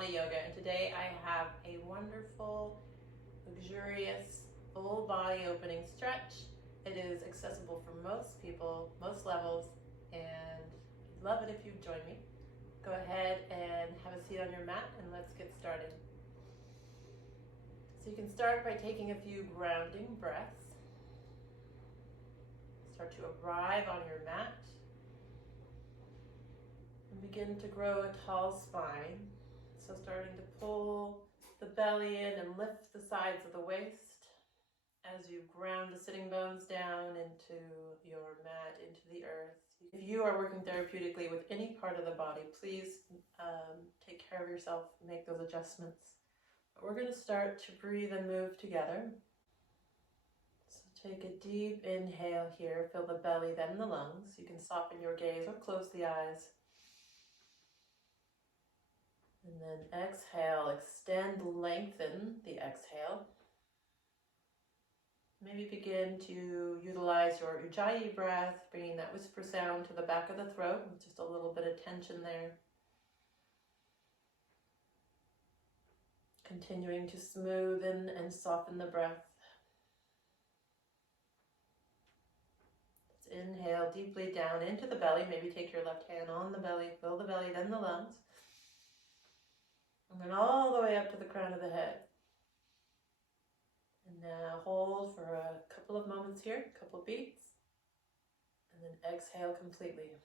Shavasana yoga, and today I have a wonderful, luxurious, full body opening stretch. It is accessible for most people, most levels, and I'd love it if you'd join me. Go ahead and have a seat on your mat and let's get started. So you can start by taking a few grounding breaths. Start to arrive on your mat. And begin to grow a tall spine. So starting to pull the belly in and lift the sides of the waist as you ground the sitting bones down into your mat, into the earth. If you are working therapeutically with any part of the body, please take care of yourself, make those adjustments. But we're going to start to breathe and move together. So take a deep inhale here, fill the belly, then the lungs. You can soften your gaze or close the eyes. And then exhale, extend, lengthen the exhale. Maybe begin to utilize your Ujjayi breath, bringing that whisper sound to the back of the throat, with just a little bit of tension there. Continuing to smoothen and soften the breath. Let's inhale deeply down into the belly. Maybe take your left hand on the belly, fill the belly, then the lungs. And then all the way up to the crown of the head. And now hold for a couple of moments here, a couple of beats. And then exhale completely.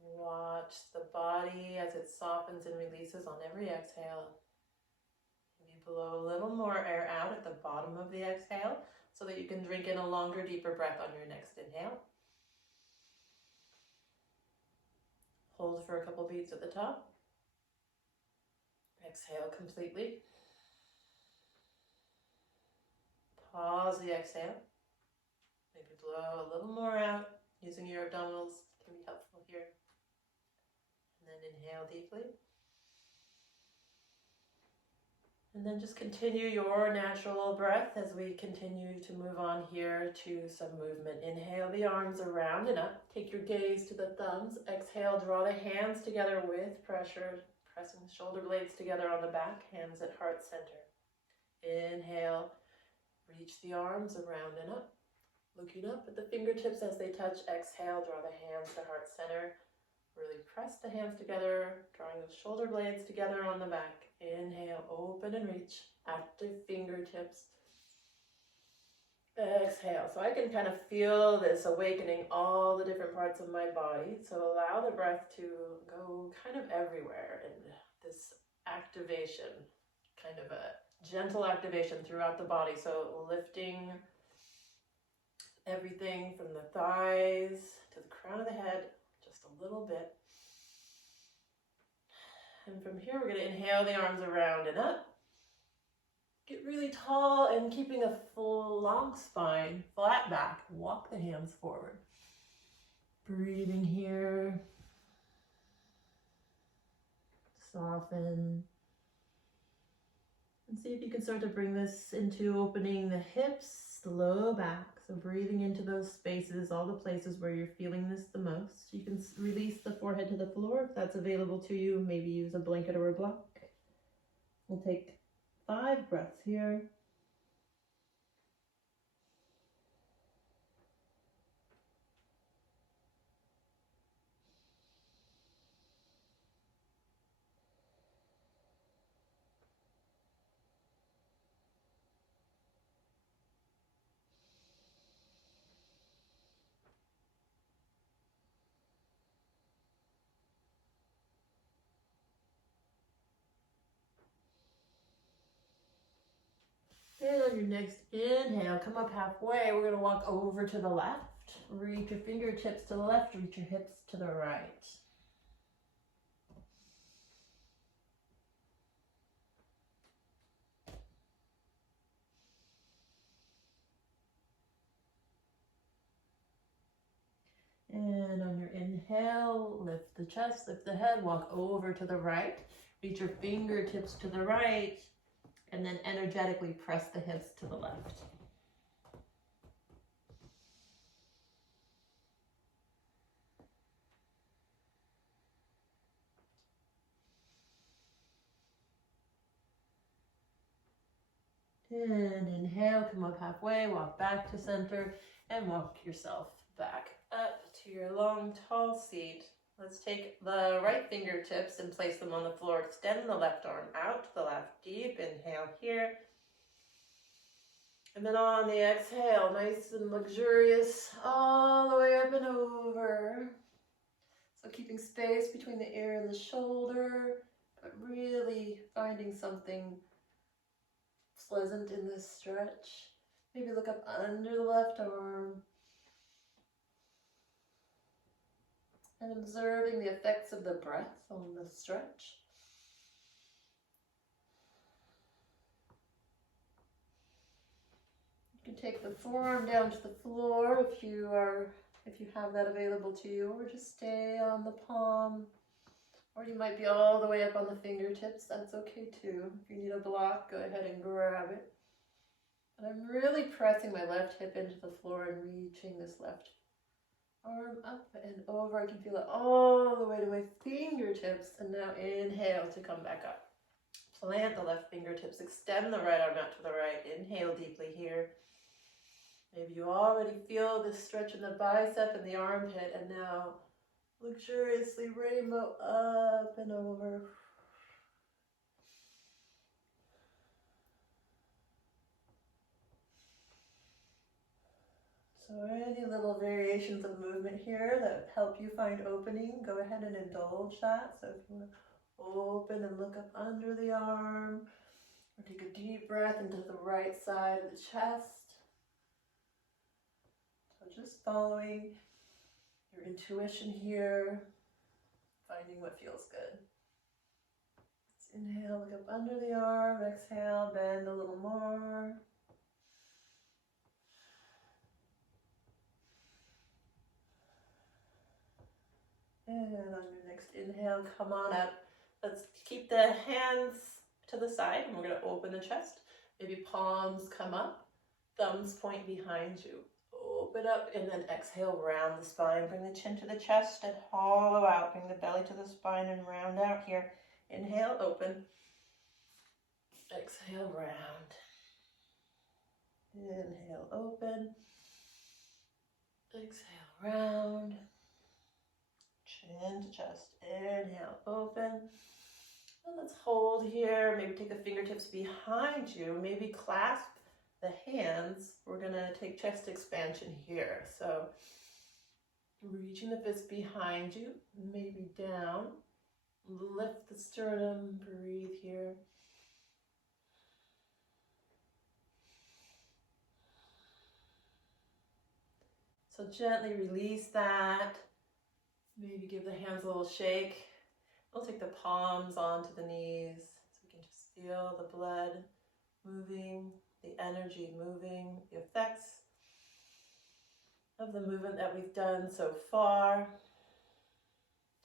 Watch the body as it softens and releases on every exhale. Maybe blow a little more air out at the bottom of the exhale so that you can drink in a longer, deeper breath on your next inhale. Hold for a couple beats at the top. Exhale completely. Pause the exhale. Maybe blow a little more out using your abdominals can be helpful here. And then inhale deeply. And then just continue your natural breath as we continue to move on here to some movement. Inhale the arms around and up. Take your gaze to the thumbs. Exhale, draw the hands together with pressure, pressing the shoulder blades together on the back, hands at heart center. Inhale, reach the arms around and up. Looking up at the fingertips as they touch. Exhale, draw the hands to heart center. Really press the hands together, drawing those shoulder blades together on the back. Inhale, open and reach, active fingertips. Exhale, so I can kind of feel this awakening all the different parts of my body. So allow the breath to go kind of everywhere in this activation, kind of a gentle activation throughout the body. So lifting everything from the thighs to the crown of the head, just a little bit. And from here, we're going to inhale the arms around and up. Get really tall and keeping a full long spine, flat back. Walk the hands forward. Breathing here. Soften. And see if you can start to bring this into opening the hips, the low back. So breathing into those spaces, all the places where you're feeling this the most. You can release the forehead to the floor if that's available to you. Maybe use a blanket or a block. We'll take 5 breaths here. And on your next inhale, come up halfway. We're going to walk over to the left. Reach your fingertips to the left, reach your hips to the right. And on your inhale, lift the chest, lift the head, walk over to the right. Reach your fingertips to the right. And then energetically press the hips to the left. And inhale, come up halfway, walk back to center, and walk yourself back up to your long, tall seat. Let's take the right fingertips and place them on the floor. Extend the left arm out to the left, deep inhale here. And then on the exhale, nice and luxurious, all the way up and over. So keeping space between the ear and the shoulder, but really finding something pleasant in this stretch. Maybe look up under the left arm. And observing the effects of the breath on the stretch. You can take the forearm down to the floor if you have that available to you, or just stay on the palm. Or you might be all the way up on the fingertips. That's okay too. If you need a block, go ahead and grab it. And I'm really pressing my left hip into the floor and reaching this left arm up and over. I can feel it all the way to my fingertips. And now inhale to come back up. Plant the left fingertips. Extend the right arm out to the right. Inhale deeply here. Maybe you already feel this stretch in the bicep and the armpit. And now luxuriously rainbow up and over. So any little variations of movement here that help you find opening, go ahead and indulge that. So if you want to open and look up under the arm, or take a deep breath into the right side of the chest. So just following your intuition here, finding what feels good. Let's inhale, look up under the arm, exhale, bend a little more. And on your next inhale, come on up. Let's keep the hands to the side, and we're going to open the chest. Maybe palms come up, thumbs point behind you. Open up, and then exhale, round the spine. Bring the chin to the chest and hollow out. Bring the belly to the spine and round out here. Inhale, open. Exhale, round. Inhale, open. Exhale, round. Chin to chest. Inhale, open. And let's hold here. Maybe take the fingertips behind you. Maybe clasp the hands. We're going to take chest expansion here. So reaching the fists behind you, maybe down. Lift the sternum, breathe here. So gently release that. Maybe give the hands a little shake. We'll take the palms onto the knees so we can just feel the blood moving, the energy moving, the effects of the movement that we've done so far.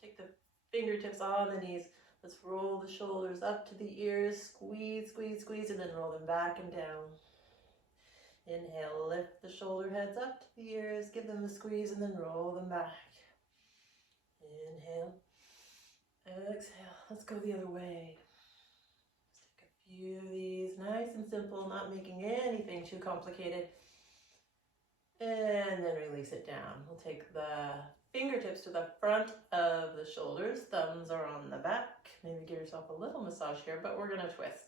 Take the fingertips on the knees. Let's roll the shoulders up to the ears. Squeeze, squeeze, squeeze, and then roll them back and down. Inhale, lift the shoulder heads up to the ears. Give them a squeeze and then roll them back. Inhale. Exhale. Let's go the other way. Let's take a few of these. Nice and simple, not making anything too complicated. And then release it down. We'll take the fingertips to the front of the shoulders. Thumbs are on the back. Maybe give yourself a little massage here, but we're going to twist.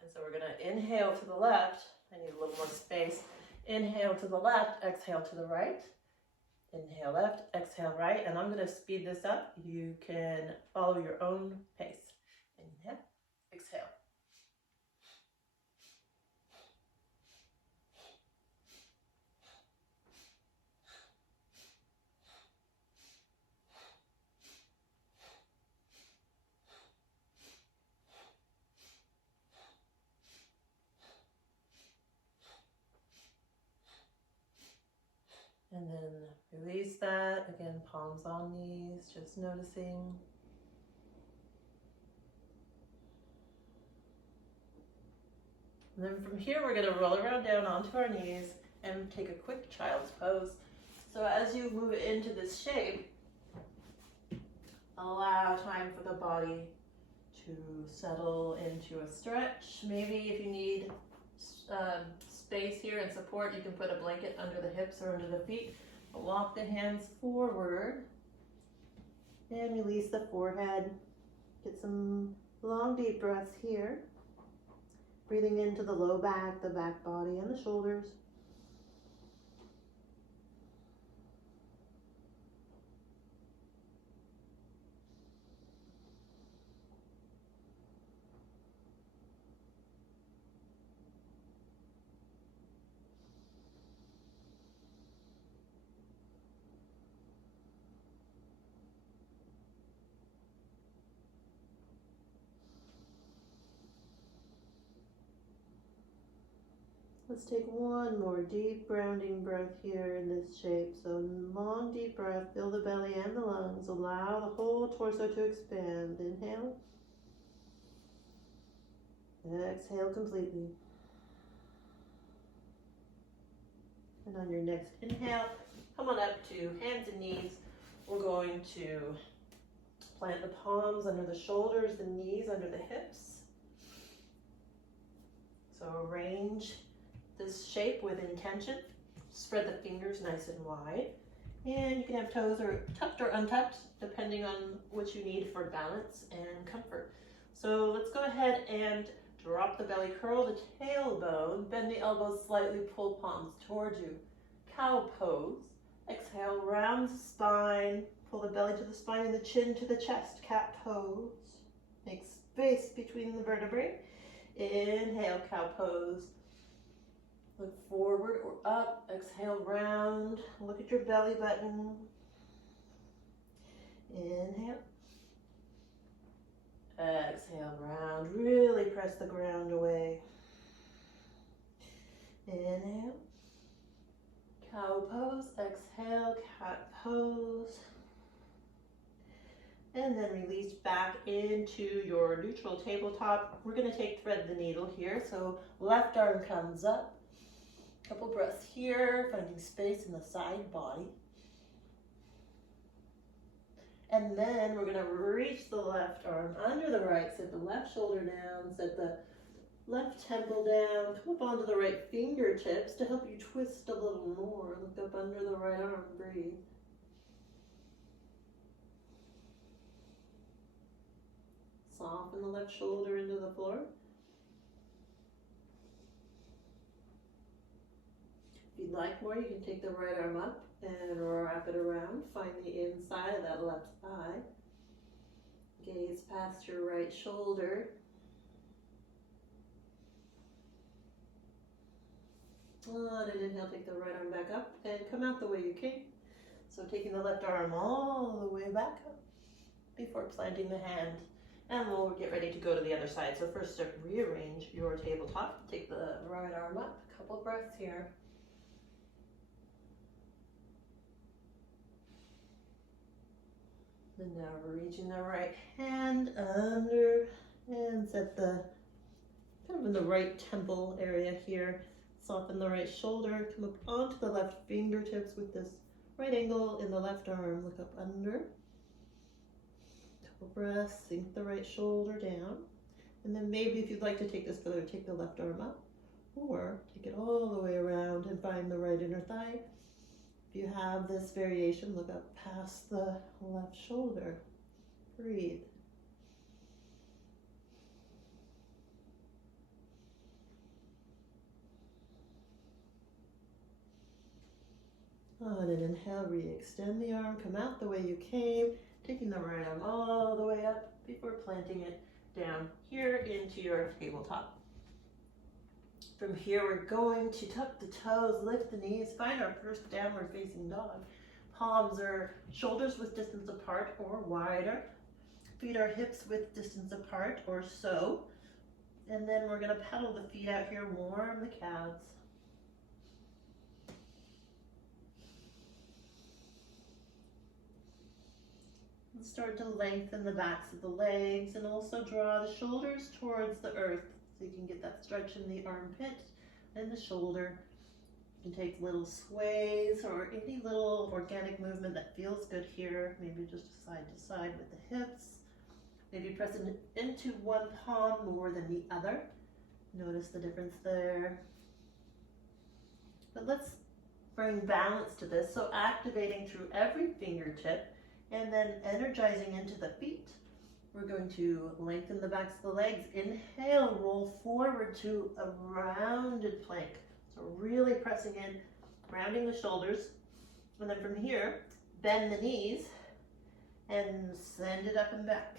And so we're going to inhale to the left. I need a little more space. Inhale to the left, exhale to the right. Inhale left, exhale right. And I'm going to speed this up. You can follow your own pace. Inhale, exhale. And then release that. Again, palms on knees, just noticing. And then from here, we're going to roll around down onto our knees and take a quick child's pose. So as you move into this shape, allow time for the body to settle into a stretch. Maybe if you need space here and support, you can put a blanket under the hips or under the feet. Walk the hands forward and release the forehead. Get some long deep breaths here. Breathing into the low back, the back body, and the shoulders. Let's take one more deep grounding breath here in this shape. So long deep breath, fill the belly and the lungs. Allow the whole torso to expand. Inhale. Exhale completely. And on your next inhale, come on up to hands and knees. We're going to plant the palms under the shoulders, the knees under the hips. So arrange this shape with intention. Spread the fingers nice and wide. And you can have toes or tucked or untucked, depending on what you need for balance and comfort. So let's go ahead and drop the belly, curl the tailbone, bend the elbows slightly, pull palms towards you. Cow pose. Exhale, round the spine, pull the belly to the spine and the chin to the chest. Cat pose. Make space between the vertebrae. Inhale, cow pose. Look forward or up. Exhale, round. Look at your belly button. Inhale. Exhale, round. Really press the ground away. Inhale. Cow pose. Exhale, cat pose. And then release back into your neutral tabletop. We're going to thread the needle here. So left arm comes up. Couple breaths here, finding space in the side body. And then we're going to reach the left arm under the right, set the left shoulder down, set the left temple down, come up onto the right fingertips to help you twist a little more. Look up under the right arm, breathe. Soften the left shoulder into the floor. If you'd like more, you can take the right arm up and wrap it around. Find the inside of that left thigh. Gaze past your right shoulder. On an inhale, take the right arm back up and come out the way you came. So taking the left arm all the way back up before planting the hand. And we'll get ready to go to the other side. So first, rearrange your tabletop. Take the right arm up. A couple breaths here. And now we're reaching the right hand under and set the kind of in the right temple area here. Soften the right shoulder, come up onto the left fingertips with this right angle in the left arm. Look up under. Couple breaths, sink the right shoulder down. And then maybe if you'd like to take this further, take the left arm up or take it all the way around and find the right inner thigh. If you have this variation, look up past the left shoulder. Breathe. On an inhale, re-extend the arm, come out the way you came, taking the right arm all the way up before planting it down here into your tabletop. From here, we're going to tuck the toes, lift the knees, find our first downward facing dog. Palms or shoulders with distance apart or wider. Feet are hips with distance apart or so. And then we're going to pedal the feet out here, warm the calves. And start to lengthen the backs of the legs and also draw the shoulders towards the earth. So you can get that stretch in the armpit and the shoulder. You can take little sways or any little organic movement that feels good here. Maybe just side to side with the hips. Maybe pressing into one palm more than the other. Notice the difference there. But let's bring balance to this. So activating through every fingertip and then energizing into the feet. We're going to lengthen the backs of the legs. Inhale, roll forward to a rounded plank. So really pressing in, rounding the shoulders. And then from here, bend the knees and send it up and back.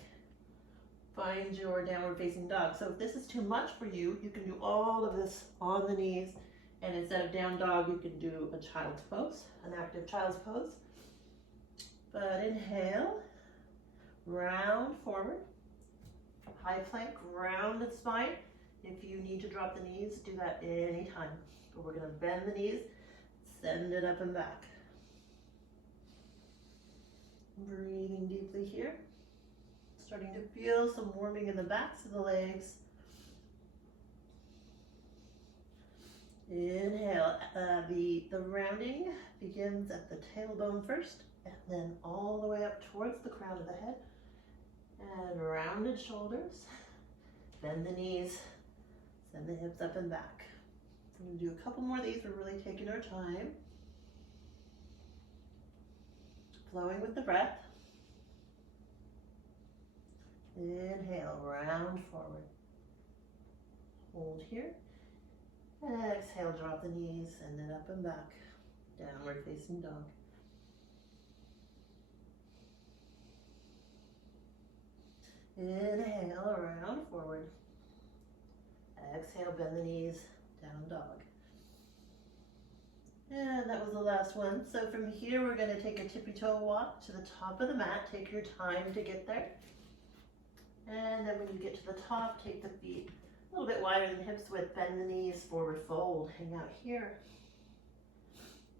Find your downward facing dog. So if this is too much for you, you can do all of this on the knees. And instead of down dog, you can do a child's pose, an active child's pose. But inhale, round forward, high plank, rounded spine. If you need to drop the knees, do that anytime. But we're gonna bend the knees, send it up and back. Breathing deeply here. Starting to feel some warming in the backs of the legs. Inhale, the rounding begins at the tailbone first, and then all the way up towards the crown of the head. And rounded shoulders, bend the knees, send the hips up and back. We're going to do a couple more of these. We're really taking our time. Flowing with the breath. Inhale, round forward. Hold here. And exhale, drop the knees, send it up and back. Downward facing dog. Inhale, round forward. Exhale, bend the knees, down dog. And that was the last one. So from here, we're going to take a tippy toe walk to the top of the mat. Take your time to get there. And then when you get to the top, take the feet a little bit wider than hips width, bend the knees, forward fold, hang out here.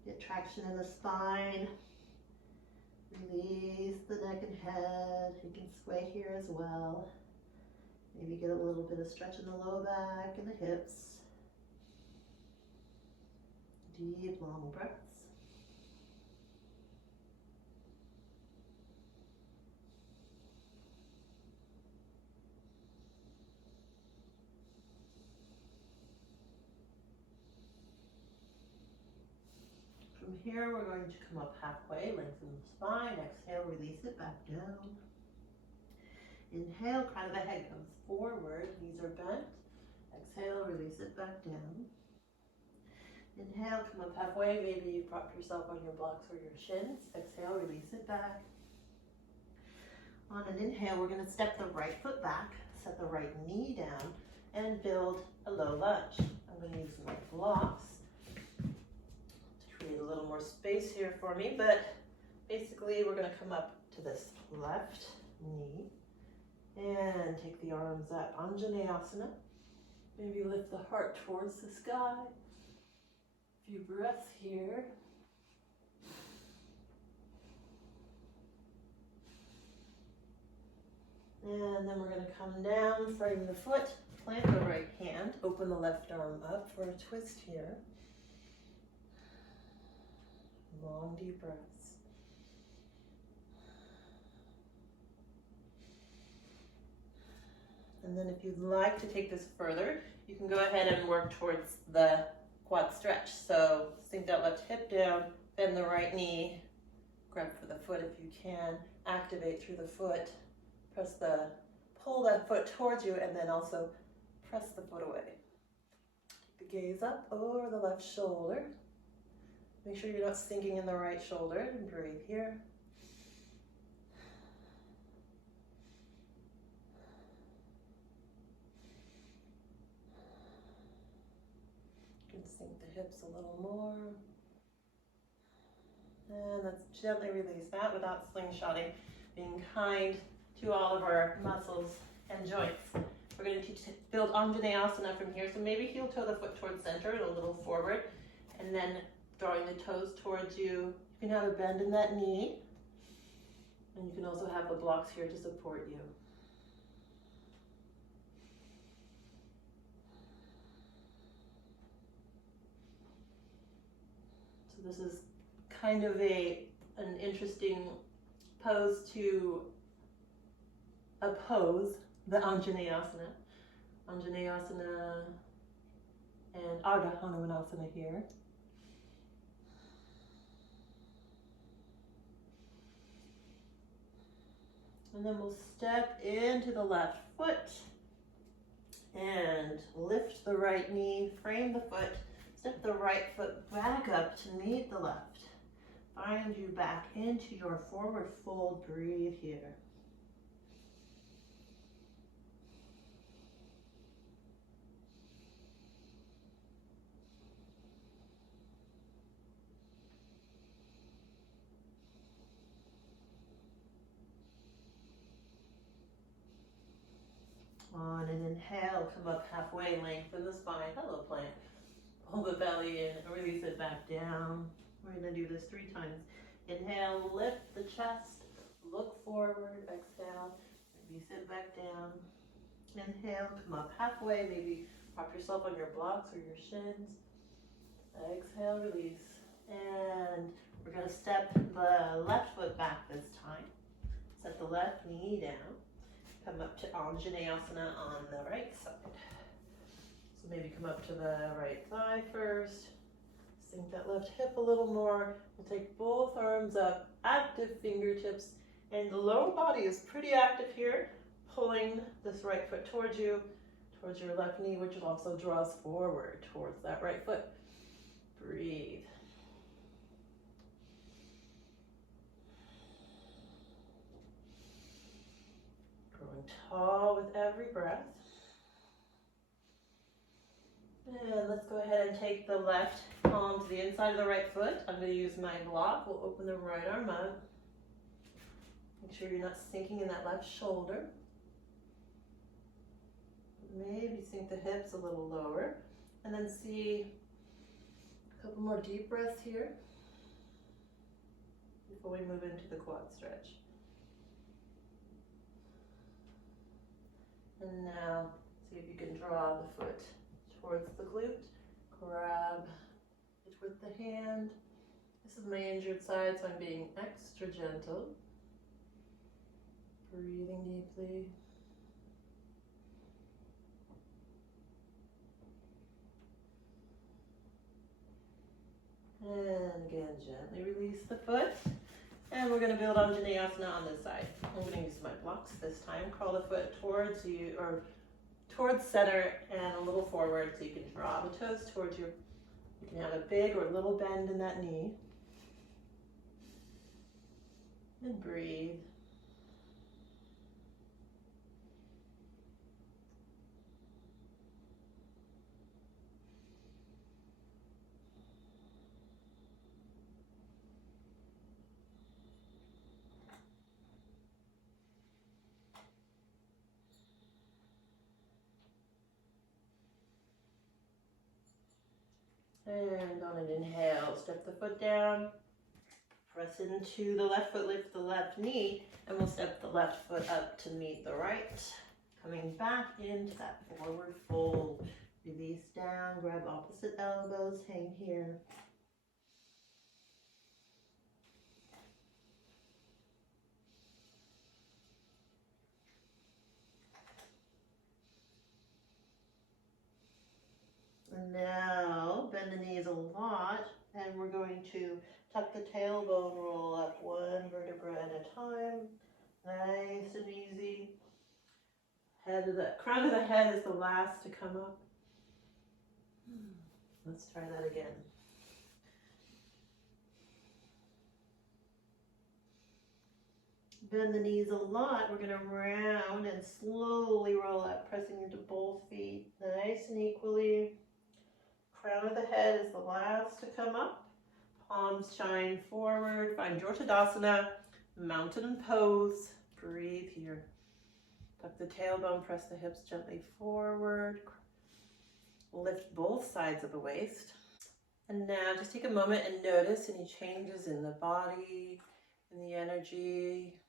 Get traction in the spine. Release the neck and head. You can sway here as well. Maybe get a little bit of stretch in the low back and the hips. Deep, long breaths. From here, we're going to come up halfway, lengthen the spine. Exhale, release it back down. Inhale, crown of the head comes forward, knees are bent. Exhale, release it back down. Inhale, come up halfway. Maybe you prop yourself on your blocks or your shins. Exhale, release it back. On an inhale, we're going to step the right foot back, set the right knee down, and build a low lunge. I'm going to use my blocks to create a little more space here for me, but basically we're going to come up to this left knee and take the arms up, Anjaneyasana. Maybe lift the heart towards the sky. A few breaths here. And then we're going to come down, frame the foot, plant the right hand, open the left arm up for a twist here. Long, deep breaths. And then if you'd like to take this further, you can go ahead and work towards the quad stretch. So sink that left hip down, bend the right knee, grab for the foot if you can, activate through the foot, pull that foot towards you, and then also press the foot away. Keep the gaze up over the left shoulder. Make sure you're not sinking in the right shoulder, and breathe here. You can sink the hips a little more. And let's gently release that without slingshotting, being kind to all of our muscles and joints. We're going to build Anjaneyasana from here. So maybe heel toe the foot towards center and a little forward, and then drawing the toes towards you. You can have a bend in that knee, and you can also have the blocks here to support you. So this is kind of an interesting pose to oppose the Anjaneyasana. Anjaneyasana and Ardha Hanumanasana here. And then we'll step into the left foot and lift the right knee, frame the foot, step the right foot back up to meet the left. Find you back into your forward fold, breathe here. On an inhale, come up halfway, lengthen the spine, hello plank. Pull the belly in, release it back down. We're gonna do this 3 times. Inhale, lift the chest, look forward, exhale, release it back down. Inhale, come up halfway, maybe prop yourself on your blocks or your shins. Exhale, release. And we're gonna step the left foot back this time. Set the left knee down. Come up to Anjaneyasana on the right side. So maybe come up to the right thigh first. Sink that left hip a little more. We'll take both arms up, active fingertips, and the lower body is pretty active here, pulling this right foot towards you, towards your left knee, which also draws forward towards that right foot. Breathe. Growing tall with every breath. And let's go ahead and take the left palm to the inside of the right foot. I'm going to use my block. We'll open the right arm up. Make sure you're not sinking in that left shoulder. Maybe sink the hips a little lower. And then see a couple more deep breaths here before we move into the quad stretch. And now see if you can draw the foot towards the glute. Grab it with the hand. This is my injured side, so I'm being extra gentle. Breathing deeply. And again, gently release the foot. And we're going to build Anjaneyasana on this side. I'm going to use my blocks this time. Crawl the foot towards you, or towards center and a little forward, so you can draw the toes towards you. You can have a big or little bend in that knee. And breathe. And on an inhale, step the foot down, press into the left foot, lift the left knee, and we'll step the left foot up to meet the right. Coming back into that forward fold. Release down, grab opposite elbows, hang here. And now bend the knees a lot, and we're going to tuck the tailbone, roll up one vertebra at a time. Nice and easy. Crown of the head is the last to come up. Let's try that again. Bend the knees a lot. We're going to round and slowly roll up, pressing into both feet nice and equally. Crown of the head is the last to come up. Palms shine forward. Find your Tadasana, mountain pose. Breathe here. Tuck the tailbone, press the hips gently forward. Lift both sides of the waist. And now just take a moment and notice any changes in the body, in the energy,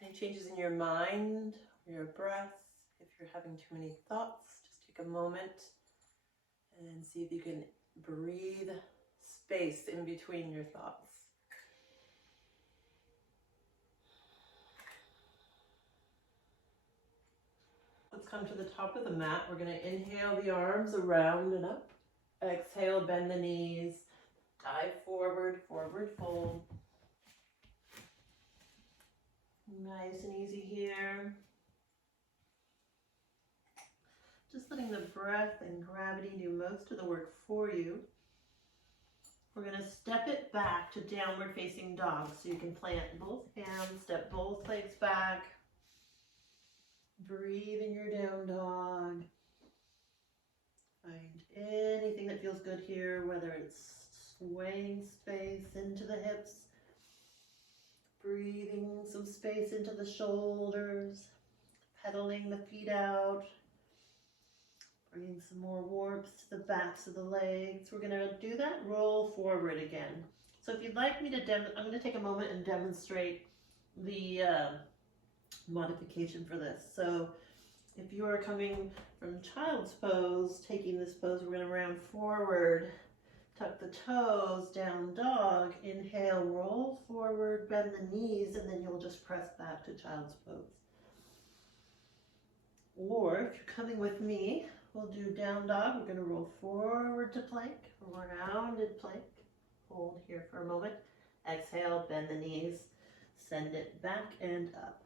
any changes in your mind, your breath. If you're having too many thoughts, just take a moment and see if you can breathe space in between your thoughts. Let's come to the top of the mat. We're going to inhale the arms around and up. Exhale, bend the knees. Dive forward, forward fold. Nice and easy here. Just letting the breath and gravity do most of the work for you. We're going to step it back to downward facing dog. So you can plant both hands, step both legs back. Breathe in your down dog. Find anything that feels good here, whether it's swaying space into the hips, breathing some space into the shoulders, pedaling the feet out, bringing some more warmth to the backs of the legs. We're going to do that roll forward again. So if you'd like me to I'm going to take a moment and demonstrate the modification for this. So if you are coming from child's pose, taking this pose, we're going to round forward, tuck the toes, down dog, inhale, roll forward, bend the knees, and then you'll just press back to child's pose. Or if you're coming with me, we'll do down dog. We're going to roll forward to plank, rounded plank. Hold here for a moment. Exhale, bend the knees, send it back and up.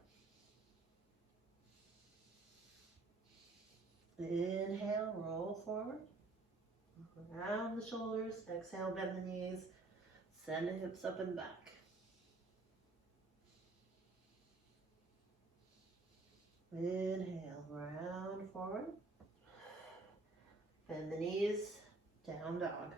Inhale, roll forward, round the shoulders. Exhale, bend the knees, send the hips up and back. Inhale, round forward, bend the knees, down dog.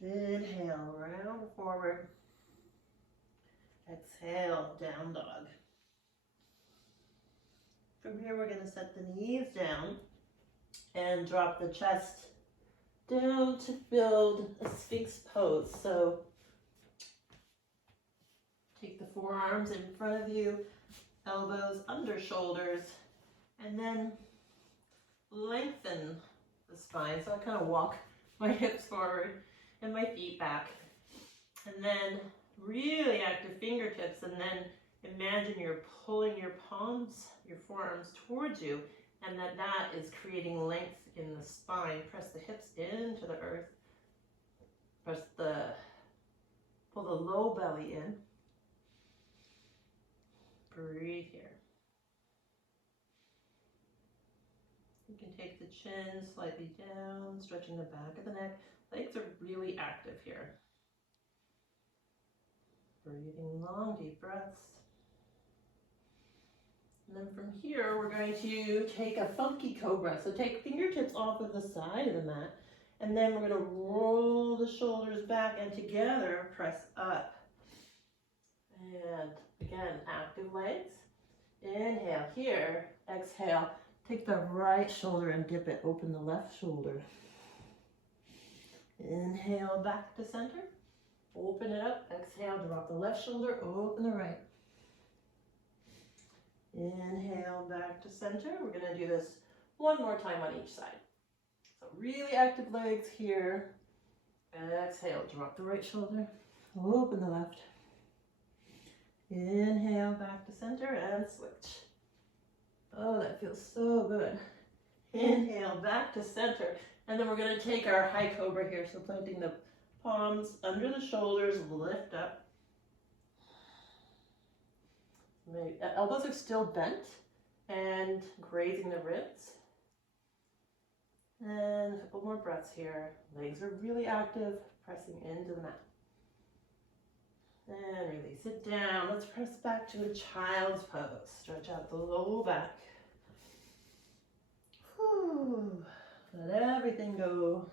Inhale, round forward. Exhale, down dog. From here, we're going to set the knees down and drop the chest down to build a Sphix pose. So take the forearms in front of you, elbows under shoulders, and then lengthen the spine. So I kind of walk my hips forward and my feet back. And then really active fingertips, and then imagine you're pulling your palms, your forearms towards you, and that is creating length in the spine. Press the hips into the earth. Pull the low belly in. Breathe here. You can take the chin slightly down, stretching the back of the neck. Legs are really active here. Breathing long, deep breaths. And then from here, we're going to take a funky cobra. So take fingertips off of the side of the mat, and then we're going to roll the shoulders back and together press up. And again, active legs. Inhale here, exhale. Take the right shoulder and dip it, open the left shoulder. Inhale back to center, open it up, exhale, drop the left shoulder, open the right. Inhale back to center. We're going to do this one more time on each side. So really active legs here. Exhale, drop the right shoulder, open the left. Inhale back to center and switch. Oh, that feels so good. Inhale back to center. And then we're going to take our high cobra here. So planting the palms under the shoulders, lift up. Elbows are still bent and grazing the ribs. And a couple more breaths here. Legs are really active, pressing into the mat. And release it down. Let's press back to a child's pose. Stretch out the low back. Whew. Let everything go.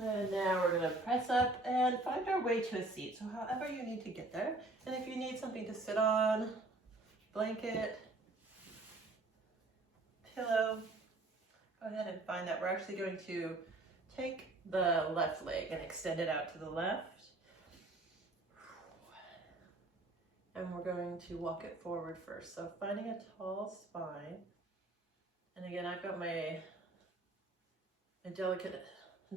And now we're gonna press up and find our way to a seat. So however you need to get there. And if you need something to sit on, blanket, pillow, go ahead and find that. We're actually going to take the left leg and extend it out to the left. And we're going to walk it forward first. So finding a tall spine. And again, I've got my delicate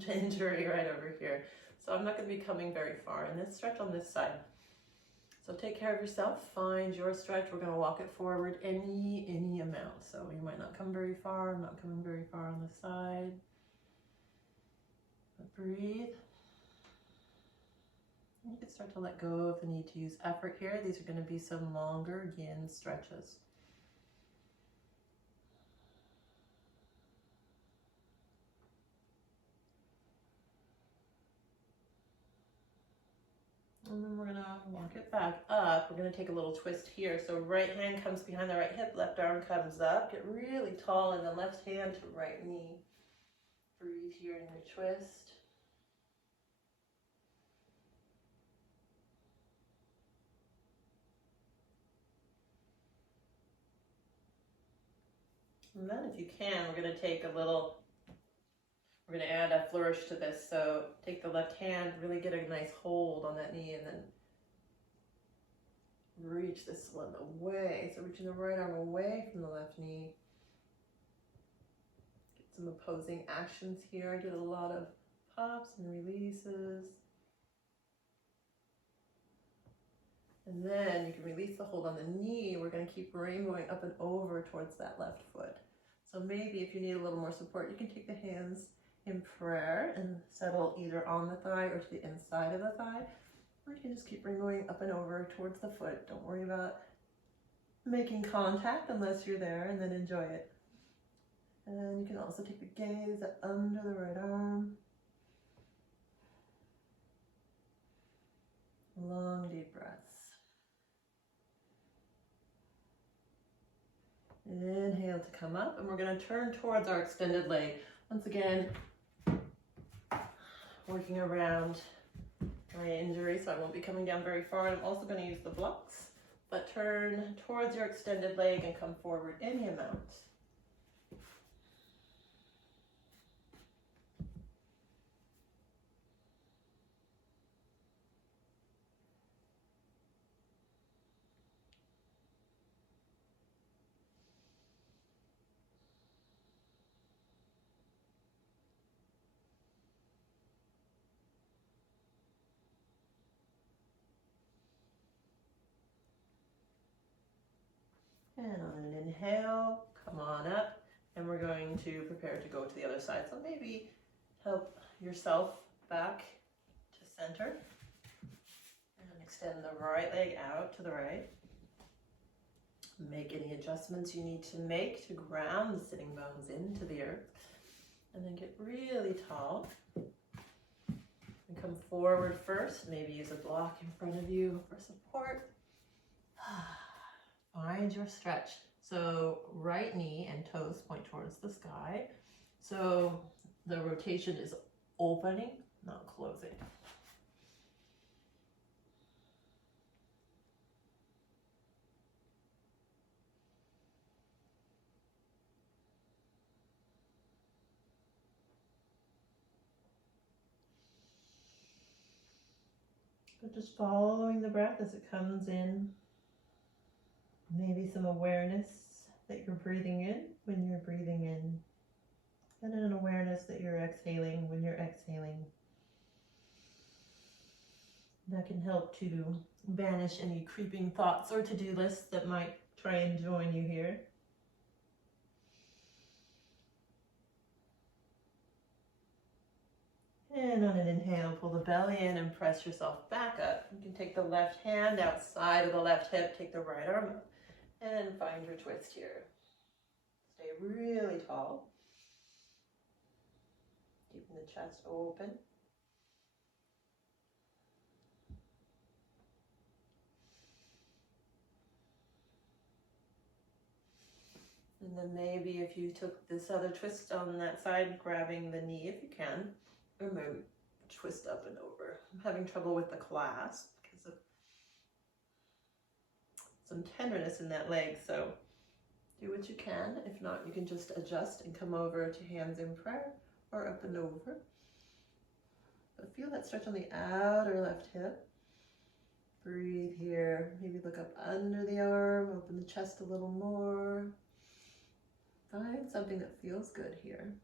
injury right over here. So I'm not going to be coming very far in this stretch on this side. So take care of yourself, find your stretch. We're going to walk it forward any amount. So you might not come very far, I'm not coming very far on the side. But breathe. You can start to let go of the need to use effort here. These are going to be some longer yin stretches. And then we're going to walk it back up. We're going to take a little twist here. So right hand comes behind the right hip, left arm comes up. Get really tall in the left hand to right knee. Breathe here in your twist. And then if you can, we're going to add a flourish to this. So take the left hand, really get a nice hold on that knee, and then reach this one away. So reaching the right arm away from the left knee. Get some opposing actions here. I did a lot of pops and releases. And then you can release the hold on the knee. We're going to keep rainbowing up and over towards that left foot. So maybe if you need a little more support, you can take the hands in prayer and settle either on the thigh or to the inside of the thigh. Or you can just keep rainbowing up and over towards the foot. Don't worry about making contact unless you're there, and then enjoy it. And you can also take the gaze under the right arm. Long, deep breaths. Inhale to come up, and we're going to turn towards our extended leg. Once again, working around my injury, so I won't be coming down very far. I'm also going to use the blocks, but turn towards your extended leg and come forward any amount. And on an inhale, come on up, and we're going to prepare to go to the other side. So maybe help yourself back to center and extend the right leg out to the right. Make any adjustments you need to make to ground the sitting bones into the earth. And then get really tall and come forward first. Maybe use a block in front of you for support. Find your stretch. So right knee and toes point towards the sky. So the rotation is opening, not closing. But just following the breath as it comes in. Maybe some awareness that you're breathing in when you're breathing in. And an awareness that you're exhaling when you're exhaling. That can help to banish any creeping thoughts or to-do lists that might try and join you here. And on an inhale, pull the belly in and press yourself back up. You can take the left hand outside of the left hip, take the right arm up, and find your twist here. Stay really tall. Keeping the chest open. And then maybe if you took this other twist on that side, grabbing the knee if you can, And then twist up and over. I'm having trouble with the clasp because of some tenderness in that leg, so do what you can. If not, you can just adjust and come over to hands in prayer or up and over. But feel that stretch on the outer left hip. Breathe here. Maybe look up under the arm, open the chest a little more. Find something that feels good here.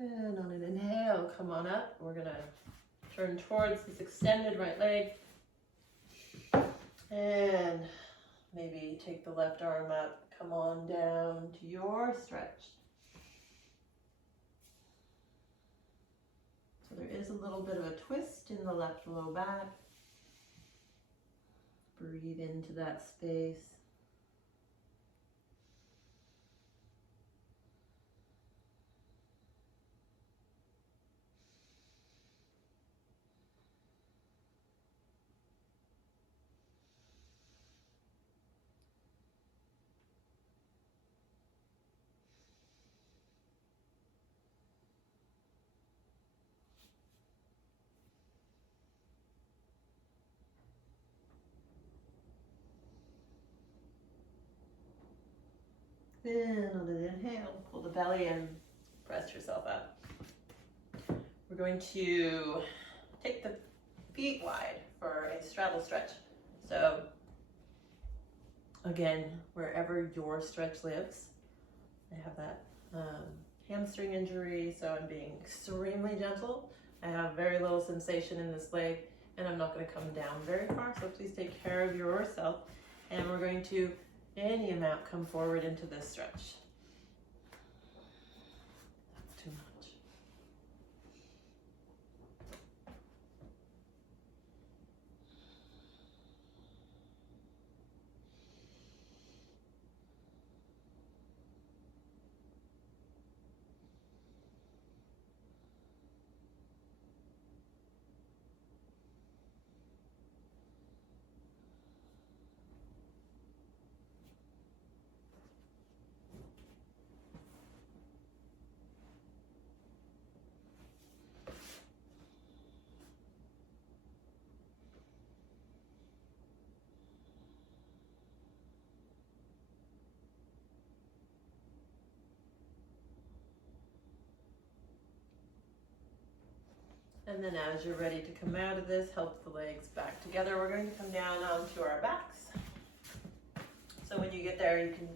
And on an inhale, come on up. We're gonna turn towards this extended right leg. And maybe take the left arm up, come on down to your stretch. So there is a little bit of a twist in the left low back. Breathe into that space. And on an inhale, pull the belly in, press yourself up. We're going to take the feet wide for a straddle stretch. So again, wherever your stretch lives. I have that hamstring injury, so I'm being extremely gentle. I have very little sensation in this leg, and I'm not going to come down very far, so please take care of yourself. And we're going to, any amount, come forward into this stretch. That's too much. And then as you're ready to come out of this, help the legs back together. We're going to come down onto our backs. So when you get there, you can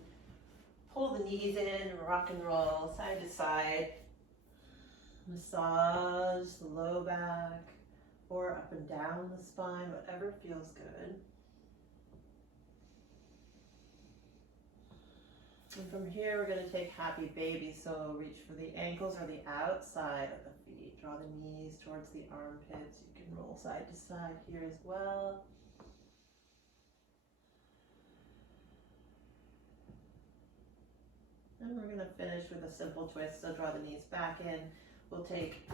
pull the knees in, rock and roll side to side. Massage the low back or up and down the spine, whatever feels good. And from here, we're going to take happy baby. So reach for the ankles or the outside of the feet. Draw the knees towards the armpits. You can roll side to side here as well. And we're going to finish with a simple twist. So draw the knees back in. We'll take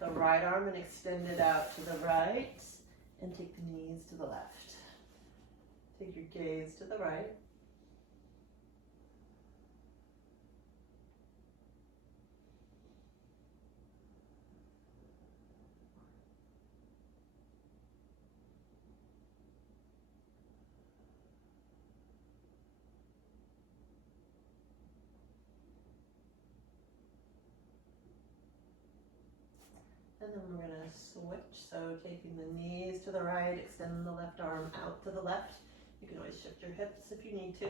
the right arm and extend it out to the right. And take the knees to the left. Take your gaze to the right. And then we're going to switch, so taking the knees to the right, extend the left arm out to the left. You can always shift your hips if you need to.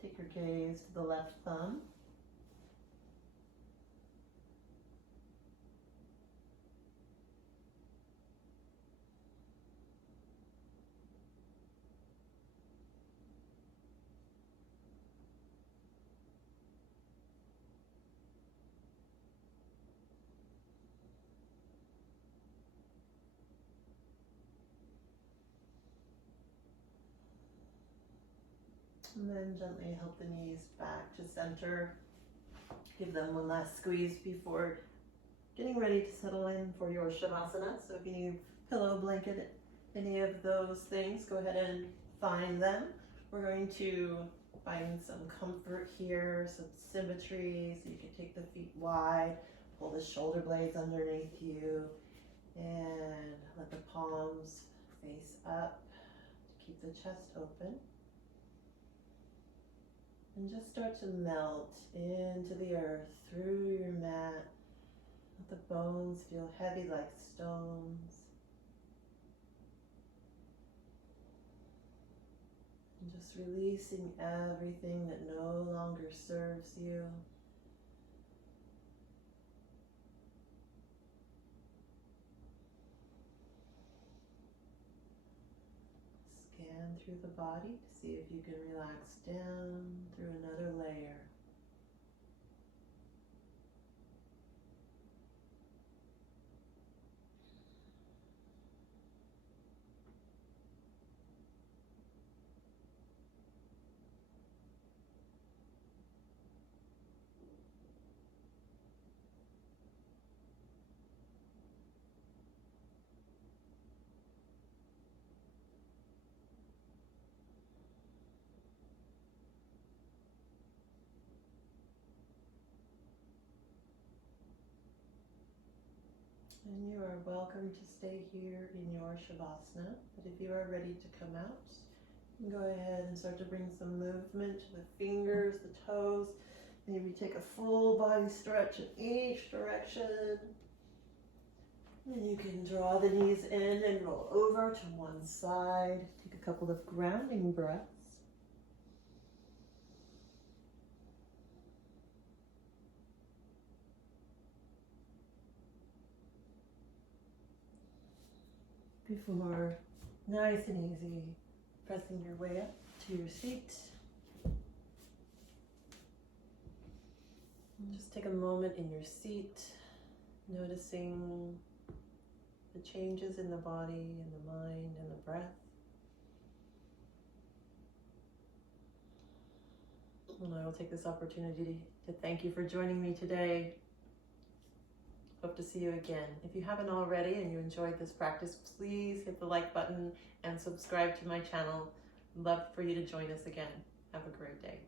Take your gaze to the left thumb. And then gently help the knees back to center. Give them one last squeeze before getting ready to settle in for your Shavasana. So if you pillow, blanket, any of those things, go ahead and find them. We're going to find some comfort here, some symmetry, so you can take the feet wide, pull the shoulder blades underneath you, and let the palms face up to keep the chest open. And just start to melt into the earth through your mat. Let the bones feel heavy like stones. And just releasing everything that no longer serves you. Scan through the body to see if you can relax down through another layer. And you are welcome to stay here in your Shavasana, but if you are ready to come out, you can go ahead and start to bring some movement to the fingers, the toes. Maybe take a full body stretch in each direction. And you can draw the knees in and roll over to one side. Take a couple of grounding breaths. Before, nice and easy, pressing your way up to your seat. And just take a moment in your seat, noticing the changes in the body and the mind and the breath. And I will take this opportunity to thank you for joining me today. Hope to see you again. If you haven't already and you enjoyed this practice, please hit the like button and subscribe to my channel. Love for you to join us again. Have a great day.